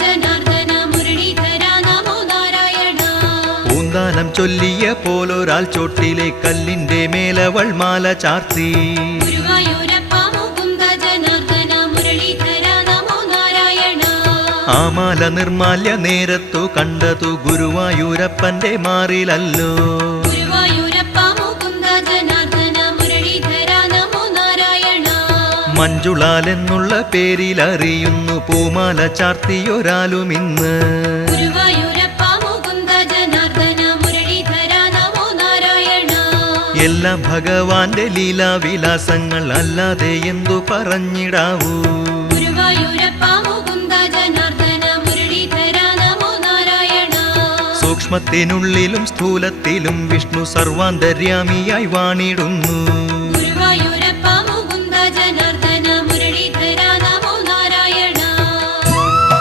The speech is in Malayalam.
ജനാർദ്ദന മുരളീധര നമോ നാരായണ. പൂന്താനം ചൊല്ലിയ പോലൊരാൾ ചോട്ടിലെ കല്ലിന്റെ മേലവൾ മാല ചാർത്തി. ഗുരുവായൂരപ്പ മുകുന്ദ ജനാർദ്ദന മുരളീധര നമോ നാരായണ. ആ മാല നിർമാല്യ നേരത്തു കണ്ടതു ഗുരുവായൂരപ്പന്റെ മാറിലല്ലോ. ഗുരുവായൂരപ്പ മുകുന്ദ ജനാർദ്ദന മുരളീധര നമോ നാരായണ. മഞ്ജുളാലെന്നുള്ള പേരിലറിയുന്നു പൂമാല ചാർത്തിയൊരാളുമിന്ന്. ഗുരുവായൂരപ്പ മുകുന്ദ ജനാർദ്ദന മുരളീധര നമോ നാരായണ. എല്ലാം ഭഗവാന്റെ ലീലാവിലാസങ്ങൾ അല്ലാതെ എന്തു പറഞ്ഞിടാവൂ. ഗുരുവായൂരപ്പ മുകുന്ദ ജനാർദ്ദന മുരളീധര നമോ നാരായണ. സൂക്ഷ്മത്തിനുള്ളിലും സ്ഥൂലത്തിലും വിഷ്ണു സർവാന്തര്യാമിയായി വാണിടുന്നു.